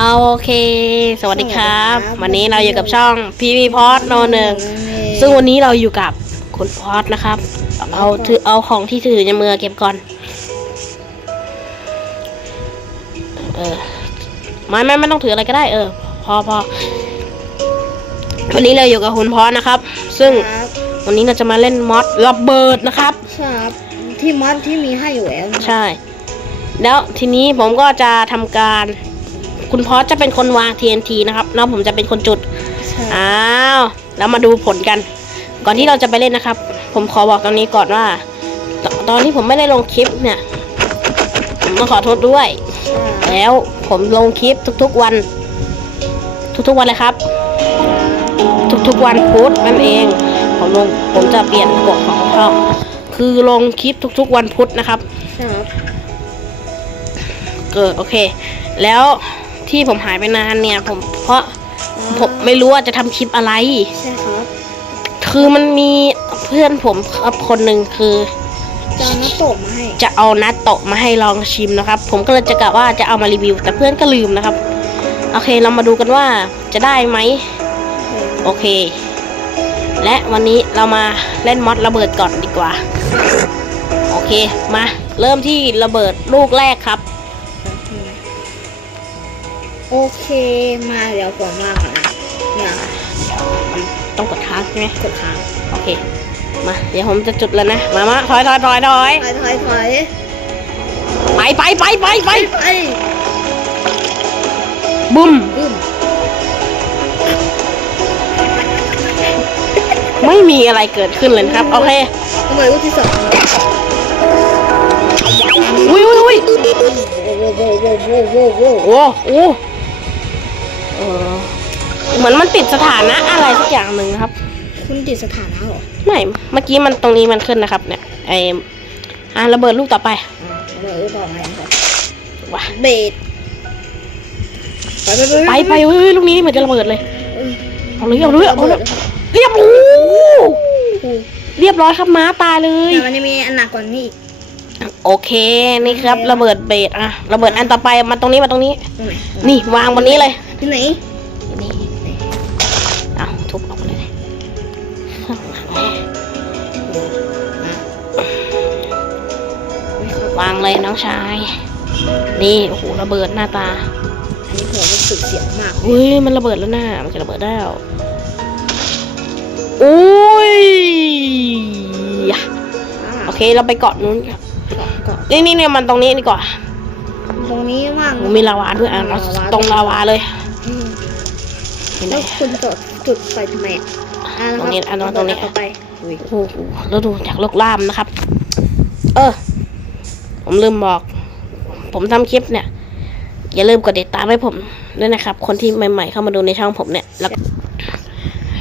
เอาโอเค สวัสดีครับ วันนี้เราอยู่กับช่องพีพีพอดโนหนึ่งซึ่งวันนี้เราอยู่กับคุณพอดนะครับ เอาถือเอาของที่ถือในมือเก็บก่อน เออไม่ไม่ไม่ต้องถืออะไรก็ได้เออ พอพอวันนี้เราอยู่กับคุณพอดนะครับ ซึ่งครับวันนี้เราจะมาเล่นมอดระเบิดนะครับใช่ครับที่มอดที่มีให้อยู่แล้วนะใช่ แล้วทีนี้ผมก็จะทำการ คุณพอสจะเป็นคนวาง TNT นะครับแล้วผมจะเป็นคนจุดใช่อ้าวแล้วมาดูผลกัน ก่อนที่เราจะไปเล่นนะครับ ผมขอบอกตรงนี้ก่อนว่าตตอนที่ผมไม่ได้ลงคลิปเนี่ยผมต้องขอโทษด้วยใช่แล้วผมลงคลิปทุกๆวัน ทุกๆวันเลยครับ ทุกๆวันพุธนั่นเอง ผมลงผมจะเปลี่ยนกฎของเขาคือลงคลิปทุกๆวันพุธนะครับใช่ครับเกิดโอเค แล้ว ที่ผมหายไปนานเนี่ย ผมเพราะผมไม่รู้ว่าจะทำคลิปอะไร ใช่ครับ คือมันมีเพื่อนผมครับคนหนึ่งคือ จะเอาน้ำตกมาให้ จะเอานัดโตะมาให้ลองชิมนะครับ ผมก็เลยจะกะว่าจะเอามารีวิว แต่เพื่อนก็ลืมนะครับ โอเคเรามาดูกันว่าจะได้ไหมโอเค และวันนี้เรามาเล่นมอดระเบิดก่อนดีกว่า โอเค มา เริ่มที่ระเบิดลูกแรกครับ โอเคมาเดี๋ยวผมล่างก่อนนะเนี่ยมันต้องกดค้างใช่ไหมกดค้างโอเค มา เดี๋ยวผมจะจุดแล้วนะ มามาถอยถอยถอยถอยถอยถอยถอยไปไปไปไปไปไปบุ้มบึ้มไม่มีอะไรเกิดขึ้นเลยนะครับ โอเคทำไมลูกที่สองอุ้ยอุ้ยอุ้ยโว้โว้โว้โว้โว้โว้โอ้โอ้ เออเหมือนมันติดสถานะอะไรสักอย่างหนึ่งนะครับ คุณติดสถานะเหรอไม่ เมื่อกี้มันตรงนี้มันขึ้นนะครับ เนี่ย ไออะระเบิดลูกต่อไปอ่าเดี๋ยวลูกต่อไปนะครับว้าเบดไปไปไปไปเฮ้ยลูกนี้เหมือนจะระเบิดเลย เอาเลยเอาเลยเอาเลยเรียบโอ้เรียบร้อยครับม้าตายเลย แต่มันจะมีอันหนักกว่านี้อีกโอเคนี่ครับ ระเบิดเบสอะระเบิดอันต่อไปมาตรงนี้มาตรงนี้ตรงไหนนี่วางบนนี้เลย ที่ไหนนี่เอาทุบออกเลยข้างหลังวางเลยน้องชาย นี่โอ้โหระเบิดหน้าตา อันนี้ผมรู้สึกเสียงมากอุ้ยมันระเบิดแล้วหน้ามันจะระเบิดแล้วอุ้ยโอเคเราไปเกาะนู้นครับเกาะนี่นี่เนี่ยมันตรงนี้ดีกว่า ตรงนี้มากโอ้มีลาวาด้วยอะเราตรงลาวาเลย เห็นไหมแล้วคุณจดจุดไฟทำไมอะอ่านะคตรบงนี้อันนั้นตรงนี้ต่อไปอุ้ยโอ้โหแล้วดูจากโลกล่ามนะครับ เออ ผมลืมบอก ผมทำคลิปเนี่ย อย่าลืมกดติดตามให้ผมด้วยนะครับ คนที่ใหม่ ๆ เข้ามาดูในช่องผมเนี่ย แล้ว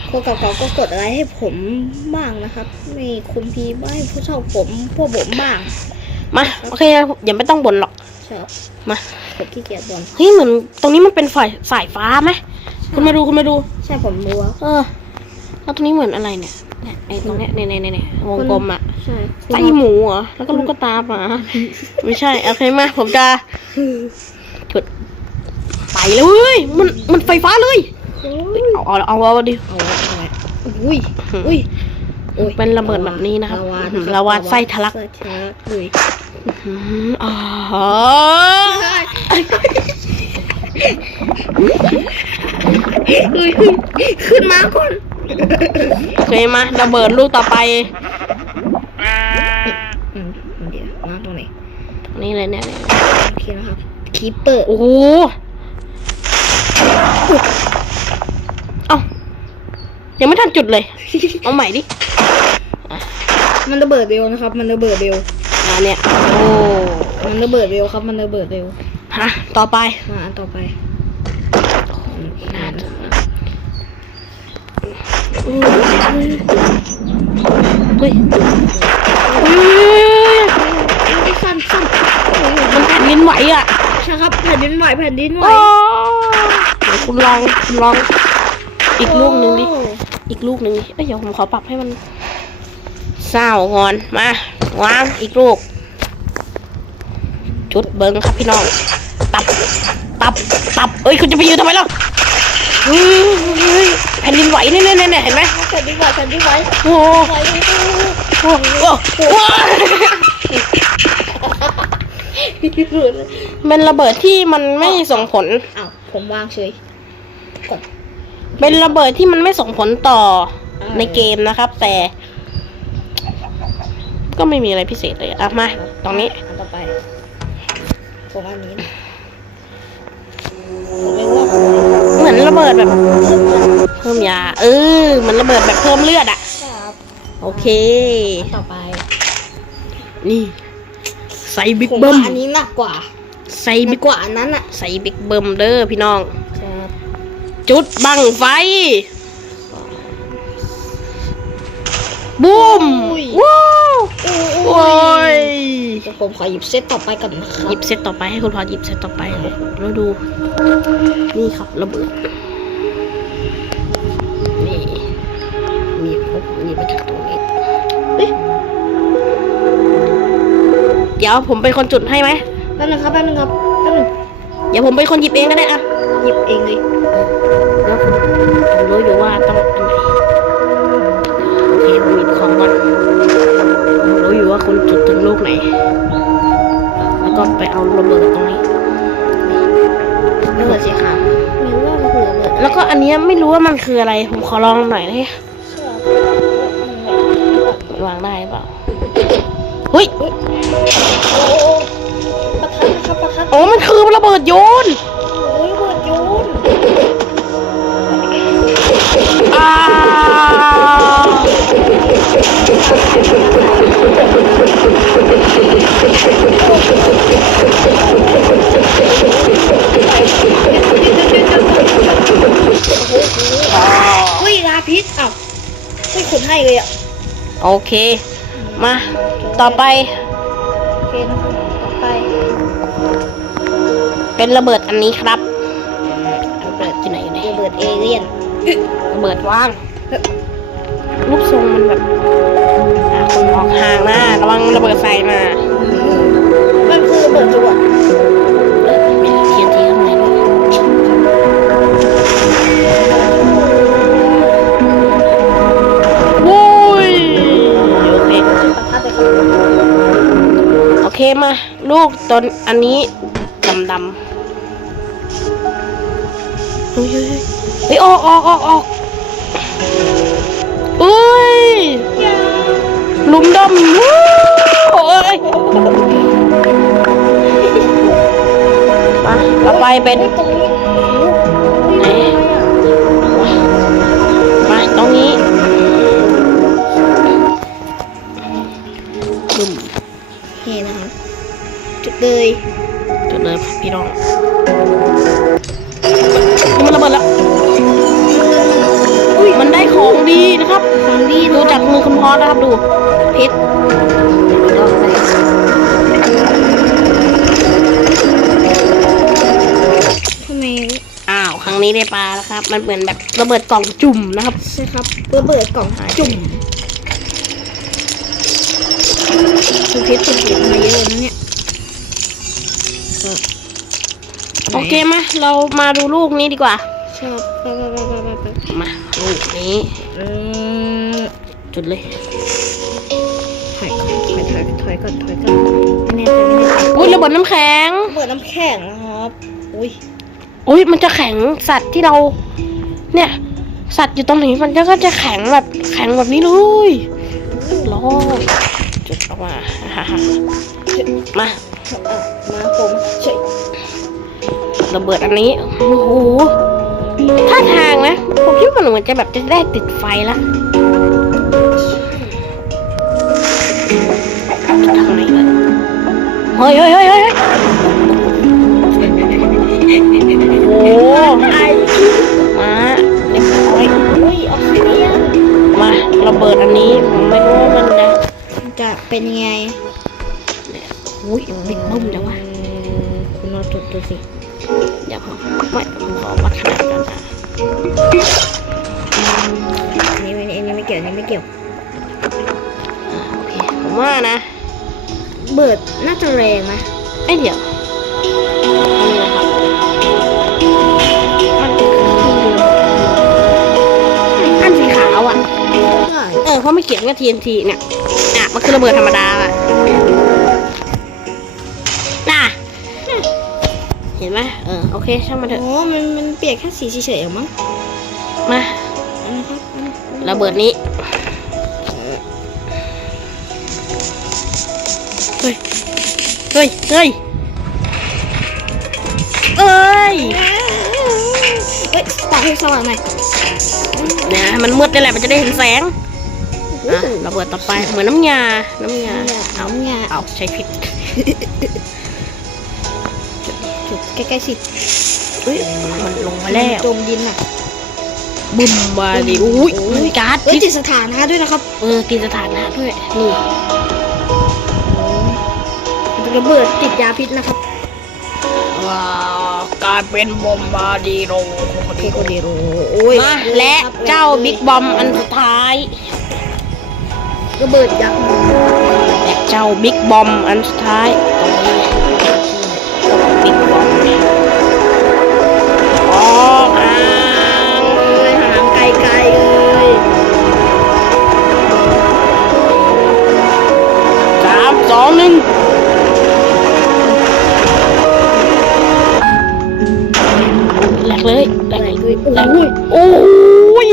คนเก่าๆก็กดอะไรให้ผมบ้างนะครับ มีคุณพีไม่ให้ผู้ชอบผม พวกผมบ้าง มา โอเคอย่าไม่ต้องบ่นหรอกชอบมาผมขี้เกียจบ่นเฮ้ยเหมือนตรงนี้มันเป็นไฟสายฟ้าไหม คุณมาดูคุณมาดู ใช่ผมรู้ว่า เออแล้วตรงนี้เหมือนอะไรเนี่ยเนี่ยไอ้ตรงเนี้ยเนี่ยเนี่ยเนี่ยวงกลมอะใช่คุณไส้หมูเหรอแล้วก็ลูกกระตาหมาไม่ใช่โอเคมาผมจะจุดไปเลยเว้ยมันมันไฟฟ้าเลยโอ้เฮ้ยยเอาเอาเอาเอาดิเอาไว้เอาไว้อุ้ยอุ้ยโอ้ยเป็นระเบิดแบบนี้นะครับลาวาอืมลาวาไส้ทะลักไส้ทะลักอุ้ยอืม อ๋อขึ้นมาก่อนโอเคมาระเบิดลูกต่อไปอืมเดี๋ยวมาตรงไหนนี่เลยเนี่ยเนี่ยโอเคนะครับคีเปอร์โอ้โหเอ้ายังไม่ทันจุดเลย เอาใหม่ดิ มันระเบิดเร็วนะครับ มันระเบิดเร็วอ่าเนี่ย โอ้ มันระเบิดเร็วครับ มันระเบิดเร็ว ฮะต่อไปมาอันต่อไปน่าจะเฮ้ยเฮ้ยสั้นสั้นมันแผ่นดินไหวอะใช่ครับแผ่นดินไหวแผ่นดินไหวโอ้เดี๋ยวคุณลองคุณลองอีกลูกหนึ่งดิโอ้อีกลูกหนึ่งดิเอ้ยเดี๋ยวผมขอปรับให้มันเศร้าก่อนมาวางอีกลูกชุดเบิ้งครับพี่น้อง ตับตับตับเอ้ยคุณจะไปยืนทำไมล่ะเฮ้ยเฮ้ยแผ่นดินไหวเนี่ยเนี่ยเนี่ยเห็นไหมแผ่นดินไหวแผ่นดินไหวโอ้โหไหวโอ้โหโอ้โหเป็นระเบิดที่มันไม่ส่งผลอ้าวผมวางเฉยกดเป็นระเบิดที่มันไม่ส่งผลต่อเออในเกมนะครับ แต่ ก็ไม่มีอะไรพิเศษเลยอะมาตรงนี้อันต่อไปผมอันนี้ บิดแบบ เพิ่มยา เออเหมันระเบิดแบบเพิ่มเลือดอะครับโอเค อันต่อไปนี่ ใส่บิ๊กผมเบิ้มว่าอันนี้หนักกว่าใส่หนับิ๊กกกว่าอันนั้นอะใส่บิ๊กเบิ้มเด้อพี่น้อง ครับจุดบังไฟ บูมว้าวโอ้ยเดี๋ยวผมขอหยิบเซตต่อไปก่อนนะครัหยิบ บเซตต่อไปให้คุณพอหยิบเซตต่อไปโอ้โหแล้วดู นี่ครับระเบิด ดี๋ยวผมเป็นคนจุดให้ไหมแป๊บนึงครับแป๊บนึงครับแป๊บนึงเดี๋ยวผมเป็นคนหยิบเองก็ได้อะหยิบเองเลยแล้วผมผมรู้อยู่ว่าต้องอันไหนโอเคผมหยิบของก่อนผมรู้อยู่ว่าคุณจุดถึงลูกไหน แล้วก็ไปเอาระเบิดตรงนี้ระเบิดสีขาวไม่รู้ว่ามันคือระเบิดแล้วก็อันเนี้ยไม่รู้ว่ามันคืออะไร ผมขอลองหน่อยได้ไเฮ้ยโอ้ประทัดนะครับประทัดอ๋อมันคือระเบิดโยนโอ้ยระเบิดโยนอ่าอ๋ออุ้ยลาพิษอ้าวไม่ขุดให้เลยอะ โอเค มา ต่อไป โอเคนะครับต่อไป เป็นระเบิดอันนี้ครับระเบิดที่ไหนอยู่ไหนระเบิดเอเลี่ยนระเบิดว่างรูปทรงมันแบบอะคนออกห่างนะระวังระเบิดใส่มา มันคือระเบิดจรวด มา ลูกตอนอันนี้ดำดำเฮ้ยเฮ้ยออกออกออกออกเอ้ยลุมดำวู้โอ้ยมาต่อไปเป็นไหน จุดเลยจุดเลยพี่น้องนี่มันระเบิดแล้วอุ้ยมันได้ของดีนะครับของดีดูจากมือคุณพอสนะครับดูเพชรทำไมอ้าวครั้งนี้ได้ปลาแล้วครับ มันเหมือนแบบระเบิดกล่องจุ่มนะครับใช่ครับระเบิดกล่องจุ่มคือเพชรเป็นเพชรมาเยอะเลยนะเนี่ย เคมาเรามาดูลูกนี้ดีกว่าชอบไปไปไปไปไปไปมาลูกนี้อืมจุดเลยถอยก่อนถอยถอยถอยก่อนถอยก่อนไม่แน่ใจไม่แน่ใจอุ้ยระเบิดน้ำแข็งระเบิดน้ำแข็งนะครับอุ้ยอุ้ยมันจะแข็งสัตว์ที่เรา เนี่ย สัตว์อยู่ตรงนี้มันก็จะแข็งแบบแข็งแบบนี้เลยร้อยจุดออกมามาอะมาผมเฉย ระเบิดอันนี้ โอ้โหท่าทางนะ ผมคิดว่ามันเหมือนจะแบบจะได้ติดไฟละทางไหนเลยเฮ้ยเฮ้ยเฮ้ยเฮ้ยโอ้โหไอมาเรียบร้อยอุ้ยออกเดียนมาระเบิดอันนี้ผมไม่รู้ว่ามันจะจะเป็นยังไงอุ้ยบิ๊กบึ้มจังวะคุณลองจุดดูสิ ไม่ผมอวัดขนาดกันนะอันนี้ไม่อันนี้ไม่เกี่ยวอันนี้ไม่เกี่ยวผมว่านะ เบิดน่าจะแรงนะไอเดี๋ยวอันสีขาวอะ เออเพราะไม่เกี่ยวกับ TNT เนี่ยอะมันคือระเบิดธรรมดาอะ เออโอเคช่างมันเถอะโอ้มันมันเปลี่ยนแค่สีเฉยๆเองมั้งมาอันนะครับอันนี้ระเบิดนี้เฮ้ยเฮ้ยเฮ้ยเอ้ยเอ้ยตาให้สว่างหน่อยเนี่ยให้มันมืดนี่แหละมันจะได้เห็นแสงอะระเบิดต่อไปเหมือนน้ำยาน้ำยาเอางาเอาใช้ผิดจุด ใกล้ๆสิเฮ้ยมันลงมาแล้วจมดินอะบึ้มมาดิอุ้ยมีการ์ดเอ้ยที่ติดสถานะด้วยนะครับ เออติดสถานะด้วยนี่ระเบิดติดยาพิษนะครับว้าวการเป็นบอมบาดีโรเคโกเดโรโอ้ยมาและเจ้าบิ๊กบอมอันสุดท้ายระเบิดยักษ์และเจ้าบิ๊กบอมอันสุดท้ายตรงนี้บิ๊กบอม สามสองหนึ่งแหลกเลยแหลกเลยแหลกโอ้ย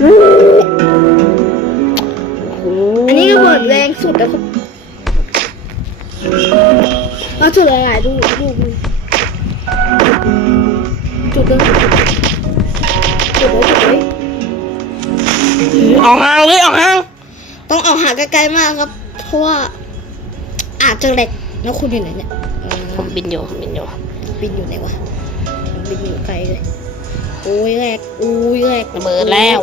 โอ้ยอันนี้ระเบิดแรงสุดนะครับเอาจุดหลายๆดูดูจุดเลยจุดเลยจุดเลยออกห่างเลยออกห่างต้องเอาหาไกลๆมากครับ ราะว่าอาจจะแหลกแล้วคุณอยู่ไหนเนี่ยเออผมบินอยู่ผมบินอยู่บินอยู่ไหนวะบินอยู่ไกลเลยโอ้ยแหลกอุ้ยแหลกระเบิดแล้ว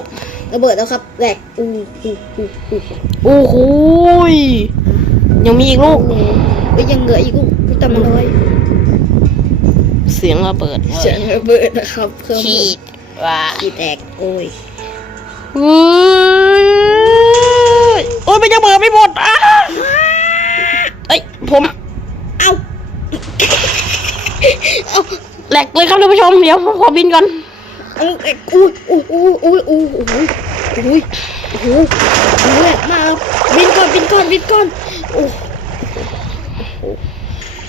ระเบิดแล้วครับแหลกอู้อู้อู้อู้โอ้โหยยังมีอีกลูกโอ้โหเอ้ยยังเหลืออีกลูกพี่ตำมันน้อยเสียงระเบิดว้ยเสียงระเบิดนะครับเพิ่มขีดว่าขีดแตกโอ้ยเฮ้ ยโอ้ยมันยังเบิดไม่หมดอะเอ้ยผมเอ้าเอ้าแหลกเลยครับท่านผู้ชมเดี๋ยวผมขอบินก่อนเอาเอ้ยอุ้ยอุ้ยอุ้ยอุ้ยอุ้ยอุ้ยโอ้โหโอ้โหแหลกมากครับบินก่อนบินก่อนบินก่อนโอ้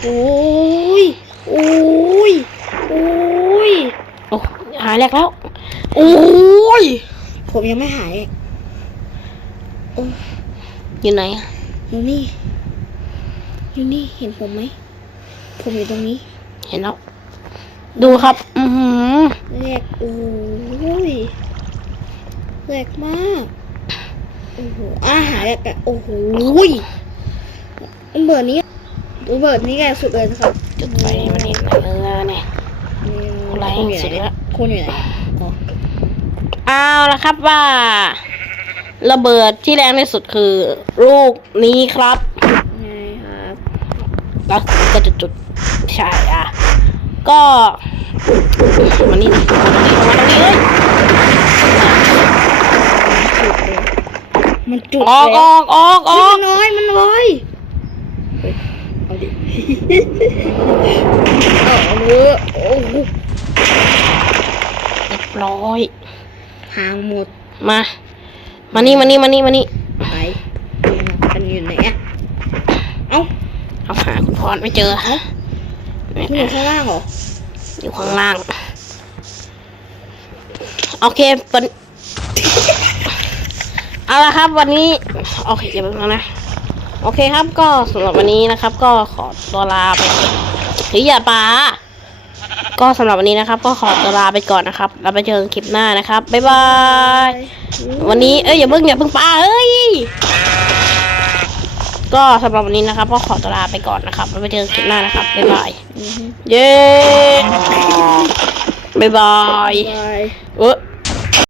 โอ้ยโอ้ยโอ้ยโอ้หายแหลกแล้วโอ้ยผมยังไม่หาย อยู่ไหนอะอยู่นี่ อยู่นี่เห็นผมไหม ผมอยู่ตรงนี้ เห็นแล้ว ดูครับ อือหือแรกโอ้ยแรกมาก โอ้โห อาหารแรกอะโอ้โหระเบิดนี้ระเบิดนี้แรงสุดเลยนะครับจุดไฟให้มันเห็นหน่อยเออเนี่ยแรงสุดแล้วคุณอยู่ไหนอ๋อเอาละครับว่า ระเบิดที่แรงที่สุดคือ ลูกนี้ครับไงครับแล้วก็จะจุดใช่อะ ก็มันนี่มาตรงนี้มาตรงนี้เลยมันจุดออกอแล้วอกออกอเฮ้อยกมันน้อยมันน้อยเฮ้ยเอาดิเอาเลยโอ้โหเรียบร้อยหางหมดมา มานี่มานี่มานี่มานี่ไปมันอยู่ไหนอะเอ้าเอาหาคุณพรไม่เจอฮะคุณอยู่ข้างล่างเหรอ อยู่ข้างล่าง โอเคเป็นเอาละครับวันนี้ โอเคเดี๋ยวแป๊บนึงนะ โอเคครับก็สำหรับวันนี้นะครับ ก็ขอตัวลาไปหรืออย่าปา ก็สำหรับวันนี้นะครับ ก็ขอตัวลาไปก่อนนะครับเราไปเจอกันคลิปหน้านะครับบ๊ายบายวันนี้เอ้ยอย่าเพิ่งอย่าเพิ่งปาเอ้ยก็สำหรับวันนี้นะครับ ก็ขอตัวลาไปก่อนนะครับเราไปเจอกันคลิปหน้านะครับบ๊ายบายอือฮึเย้บ๊ายบายบายเออ